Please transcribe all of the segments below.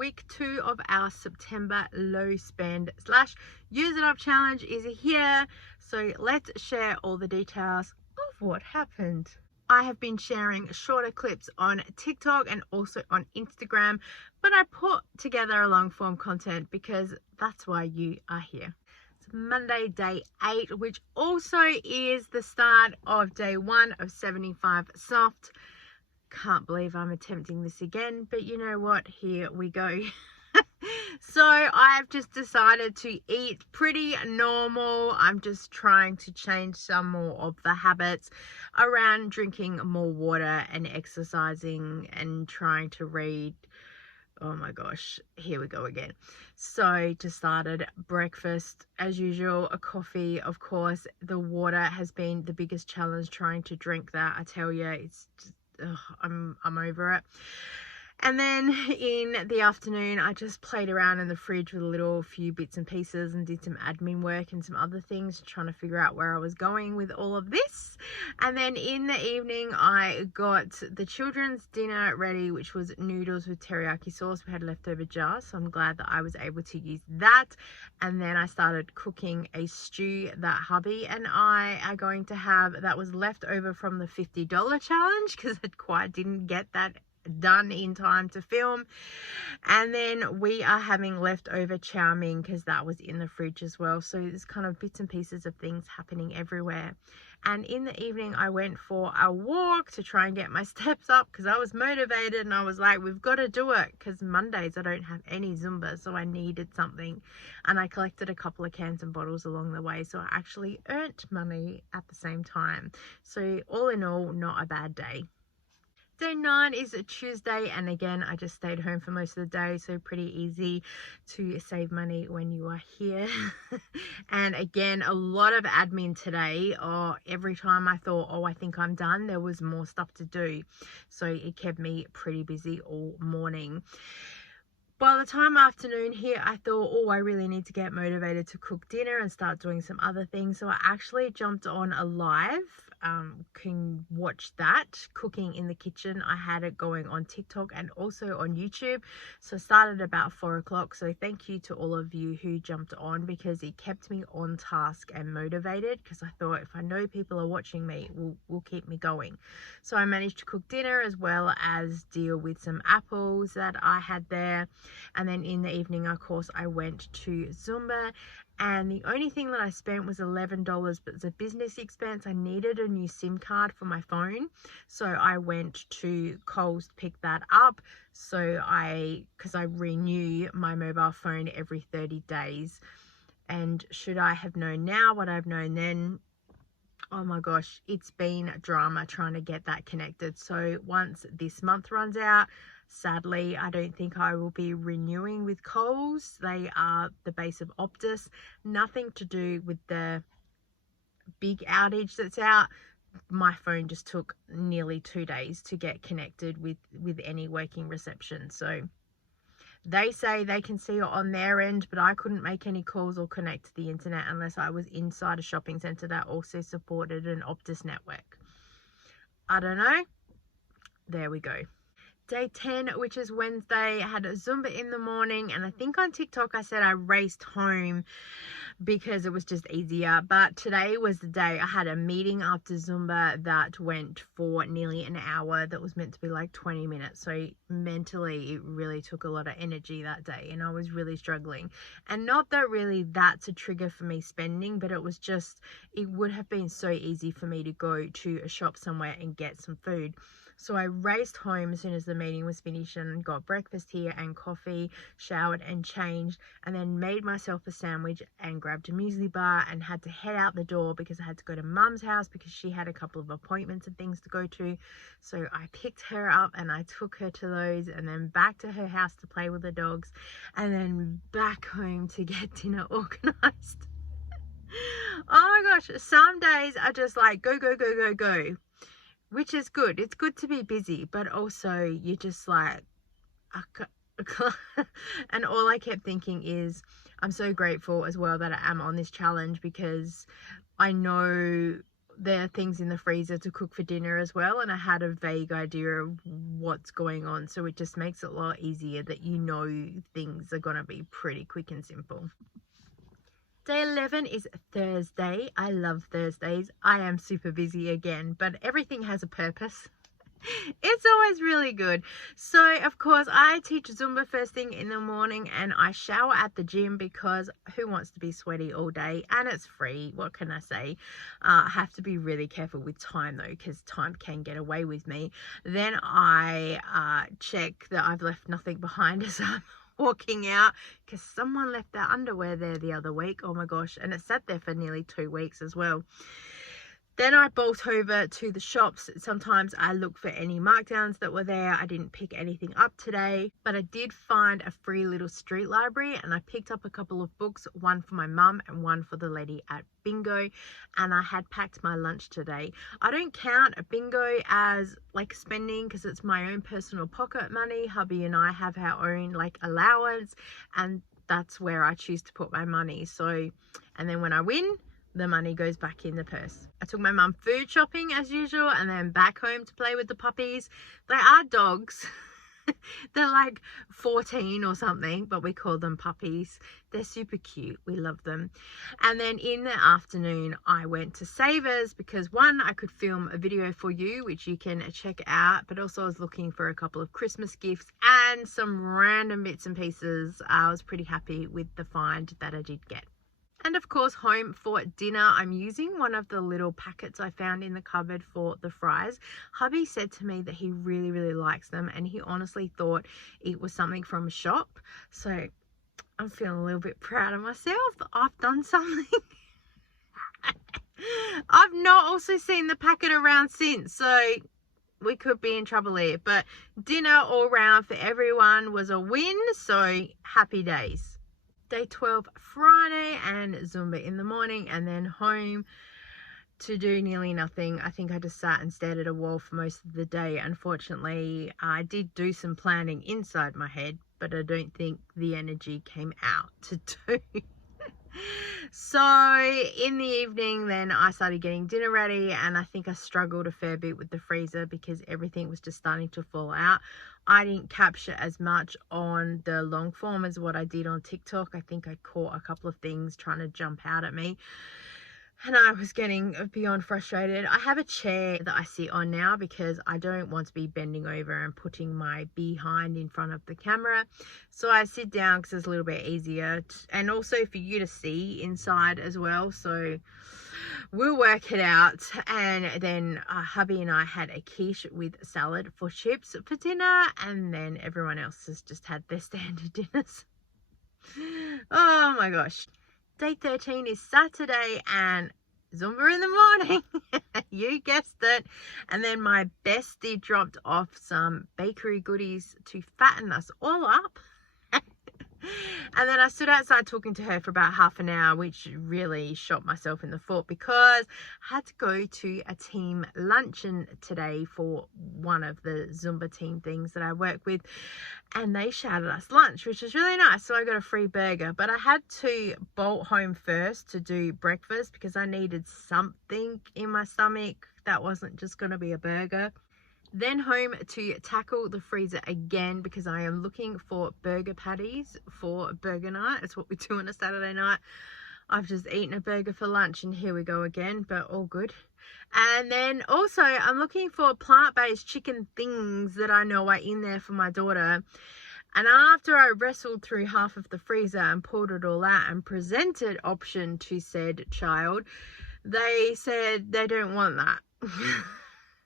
Week 2 of our September low spend slash use it up challenge is here. So let's share all the details of what happened. I have been sharing shorter clips on TikTok and also on Instagram, but I put together a long form content because that's why you are here. It's Monday, day 8, which also is the start of day 1 of 75 soft. Can't believe I'm attempting this again, but you know what? Here we go. So I've just decided to eat pretty normal. I'm just trying to change some more of the habits around drinking more water and exercising and trying to read. Oh my gosh, here we go again. So just started breakfast as usual, a coffee, of course. The water has been the biggest challenge, trying to drink that. I tell you, it's just, I'm over it. And then in the afternoon, I just played around in the fridge with a few bits and pieces and did some admin work and some other things, trying to figure out where I was going with all of this. And then in the evening, I got the children's dinner ready, which was noodles with teriyaki sauce. We had leftover jars, so I'm glad that I was able to use that. And then I started cooking a stew that hubby and I are going to have, that was left over from the $50 challenge, because I quite didn't get that done in time to film. And then we are having leftover chow mein because that was in the fridge as well. So there's kind of bits and pieces of things happening everywhere. And in the evening, I went for a walk to try and get my steps up because I was motivated and I was like, we've got to do it, because Mondays I don't have any Zumba, so I needed something. And I collected a couple of cans and bottles along the way, so I actually earned money at the same time. So all in all, not a bad day. Day 9 is a Tuesday, and again I just stayed home for most of the day, so pretty easy to save money when you are here. And again, a lot of admin today. Every time I thought, I think I'm done, there was more stuff to do, so it kept me pretty busy all morning. By the time afternoon here, I thought, I really need to get motivated to cook dinner and start doing some other things. So I actually jumped on a live. Can watch that, cooking in the kitchen. I had it going on TikTok and also on YouTube. So I started about 4 o'clock. So thank you to all of you who jumped on, because it kept me on task and motivated, because I thought if I know people are watching me, will keep me going. So I managed to cook dinner as well as deal with some apples that I had there. And then in the evening, of course, I went to Zumba, and the only thing that I spent was $11, but it's a business expense. I needed a new SIM card for my phone, so I went to Coles to pick that up. So because I renew my mobile phone every 30 days, and should I have known now what I've known then, oh my gosh, it's been drama trying to get that connected. So once this month runs out, sadly, I don't think I will be renewing with Coles. They are the base of Optus. Nothing to do with the big outage that's out. My phone just took nearly 2 days to get connected with any working reception. So they say they can see it on their end, but I couldn't make any calls or connect to the internet unless I was inside a shopping centre that also supported an Optus network. I don't know. There we go. Day 10, which is Wednesday, I had a Zumba in the morning, and I think on TikTok I said I raced home because it was just easier. But today was the day. I had a meeting after Zumba that went for nearly an hour. That was meant to be like 20 minutes. So mentally, it really took a lot of energy that day, and I was really struggling. And not that really that's a trigger for me spending, but it was just, it would have been so easy for me to go to a shop somewhere and get some food. So I raced home as soon as the meeting was finished and got breakfast here and coffee, showered and changed, and then made myself a sandwich and grabbed a muesli bar and had to head out the door because I had to go to Mum's house because she had a couple of appointments and things to go to. So I picked her up and I took her to those, and then back to her house to play with the dogs, and then back home to get dinner organized. Oh my gosh, some days are just like go, go, go, go, go. Which is good. It's good to be busy, but also you're just like, and all I kept thinking is, I'm so grateful as well that I am on this challenge, because I know there are things in the freezer to cook for dinner as well, and I had a vague idea of what's going on, so it just makes it a lot easier that you know things are going to be pretty quick and simple. Day 11 is Thursday. I love Thursdays. I am super busy again, but everything has a purpose. It's always really good. So of course I teach Zumba first thing in the morning, and I shower at the gym because who wants to be sweaty all day, and it's free. What can I say? I have to be really careful with time though, because time can get away with me. Then I check that I've left nothing behind as I'm walking out, because someone left their underwear there the other week. Oh my gosh, and it sat there for nearly 2 weeks as well. Then I bolt over to the shops. Sometimes I look for any markdowns that were there. I didn't pick anything up today, but I did find a free little street library, and I picked up a couple of books, one for my mum and one for the lady at bingo, and I had packed my lunch today. I don't count a bingo as like spending because it's my own personal pocket money. Hubby and I have our own like allowance, and that's where I choose to put my money. So, and then when I win, the money goes back in the purse. I took my mum food shopping as usual, and then back home to play with the puppies. They are dogs. They're like 14 or something, but we call them puppies. They're super cute. We love them. And then in the afternoon, I went to Savers because one, I could film a video for you, which you can check out, but also I was looking for a couple of Christmas gifts and some random bits and pieces. I was pretty happy with the find that I did get. And of course, home for dinner, I'm using one of the little packets I found in the cupboard for the fries. Hubby said to me that he really, really likes them, and he honestly thought it was something from a shop. So I'm feeling a little bit proud of myself that I've done something. I've not also seen the packet around since, so we could be in trouble here. But dinner all round for everyone was a win, so happy days. Day 12 Friday, and Zumba in the morning, and then home to do nearly nothing. I think I just sat and stared at a wall for most of the day. Unfortunately, I did do some planning inside my head, but I don't think the energy came out to do. So in the evening then I started getting dinner ready, and I think I struggled a fair bit with the freezer because everything was just starting to fall out. I didn't capture as much on the long form as what I did on TikTok. I think I caught a couple of things trying to jump out at me, and I was getting beyond frustrated. I have a chair that I sit on now because I don't want to be bending over and putting my behind in front of the camera. So I sit down because it's a little bit easier, and also for you to see inside as well. So we'll work it out. And then hubby and I had a quiche with salad for chips for dinner, and then everyone else has just had their standard dinners. Oh my gosh. Day 13 is Saturday, and Zumba in the morning. You guessed it. And then my bestie dropped off some bakery goodies to fatten us all up. And then I stood outside talking to her for about half an hour, which really shot myself in the foot because I had to go to a team luncheon today for one of the Zumba team things that I work with, and they shouted us lunch, which was really nice. So I got a free burger, but I had to bolt home first to do breakfast because I needed something in my stomach that wasn't just going to be a burger. Then home to tackle the freezer again because I am looking for burger patties for burger night. It's what we do on a Saturday night. I've just eaten a burger for lunch, and here we go again, but all good. And then also I'm looking for plant-based chicken things that I know are in there for my daughter. And after I wrestled through half of the freezer and pulled it all out and presented option to said child, they said they don't want that.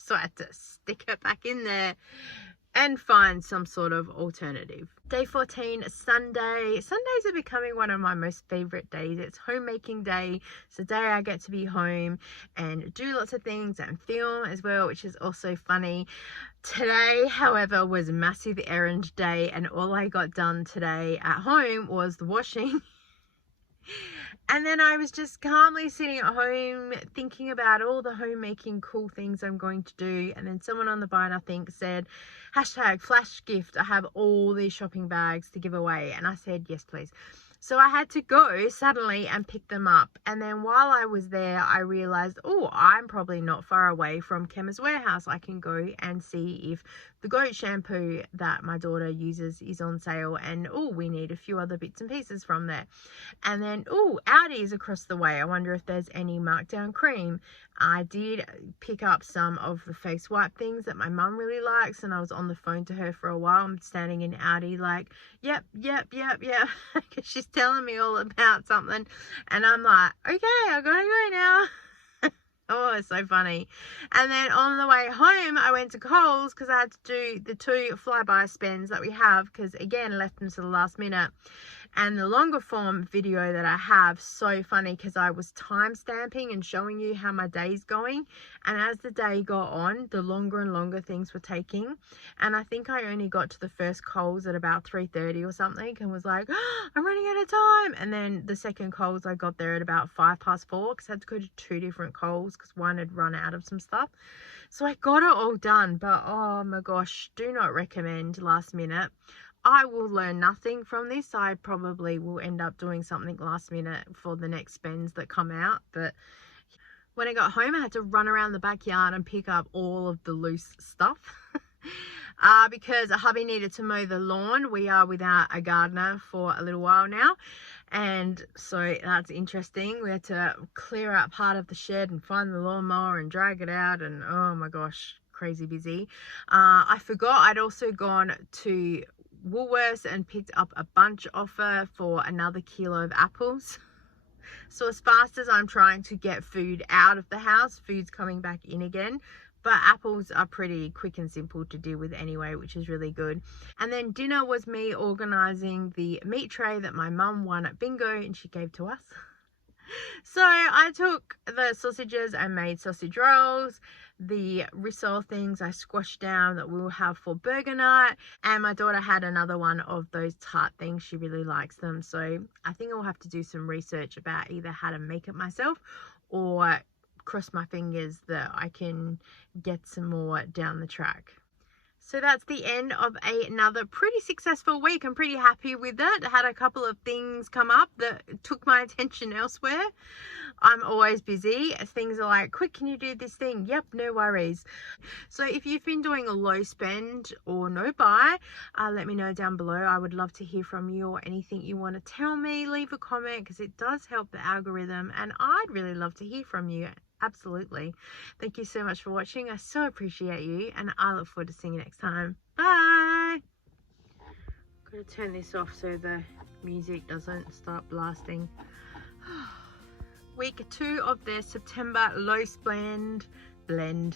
So I had to stick it back in there and find some sort of alternative. Day 14, Sunday. Sundays are becoming one of my most favorite days. It's homemaking day. It's a day I get to be home and do lots of things and film as well, which is also funny. Today, however, was massive errand day, and all I got done today at home was the washing. And then I was just calmly sitting at home thinking about all the homemaking cool things I'm going to do. And then someone on the vine, I think, said, # flash gift. I have all these shopping bags to give away. And I said, yes, please. So I had to go suddenly and pick them up. And then while I was there, I realized, oh, I'm probably not far away from Chemist Warehouse. I can go and see if the goat shampoo that my daughter uses is on sale. And oh, we need a few other bits and pieces from there. And then, oh, Aldi is across the way. I wonder if there's any markdown cream. I did pick up some of the face wipe things that my mum really likes, and I was on the phone to her for a while. I'm standing in Aldi like, yep, because she's telling me all about something, and I'm like, okay, I gotta go now. Oh, it's so funny. And then on the way home, I went to Coles because I had to do the 2 flyby spends that we have, because again, I left them to the last minute. And the longer form video that I have, so funny, because I was time stamping and showing you how my day's going, and as the day got on, the longer and longer things were taking. And I think I only got to the first Coles at about 3:30 or something, and was like, oh, I'm running out of time. And then the second Coles, I got there at about 4:05, because I had to go to 2 different Coles because one had run out of some stuff. So I got it all done, but oh my gosh, do not recommend last minute. I will learn nothing from this. I probably will end up doing something last minute for the next spends that come out. But when I got home, I had to run around the backyard and pick up all of the loose stuff. Because a hubby needed to mow the lawn. We are without a gardener for a little while now. And so that's interesting. We had to clear out part of the shed and find the lawnmower and drag it out. And oh my gosh, crazy busy. I forgot I'd also gone to Woolworths and picked up a bunch offer for another kilo of apples. So as fast as I'm trying to get food out of the house, food's coming back in again. But apples are pretty quick and simple to deal with anyway, which is really good. And then dinner was me organising the meat tray that my mum won at bingo and she gave to us. So I took the sausages and made sausage rolls. The rissole things I squashed down that we'll have for burger night, and my daughter had another one of those tart things. She really likes them, so I think I'll have to do some research about either how to make it myself or cross my fingers that I can get some more down the track. So that's the end of another pretty successful week. I'm pretty happy with it. I had a couple of things come up that took my attention elsewhere. I'm always busy. Things are like, quick, can you do this thing? Yep, no worries. So if you've been doing a low spend or no buy, let me know down below. I would love to hear from you, or anything you want to tell me, leave a comment, because it does help the algorithm, and I'd really love to hear from you. Absolutely. Thank you so much for watching. I so appreciate you, and I look forward to seeing you next time. Bye. Gotta turn this off so the music doesn't start blasting. Week 2 of the September low spend blend.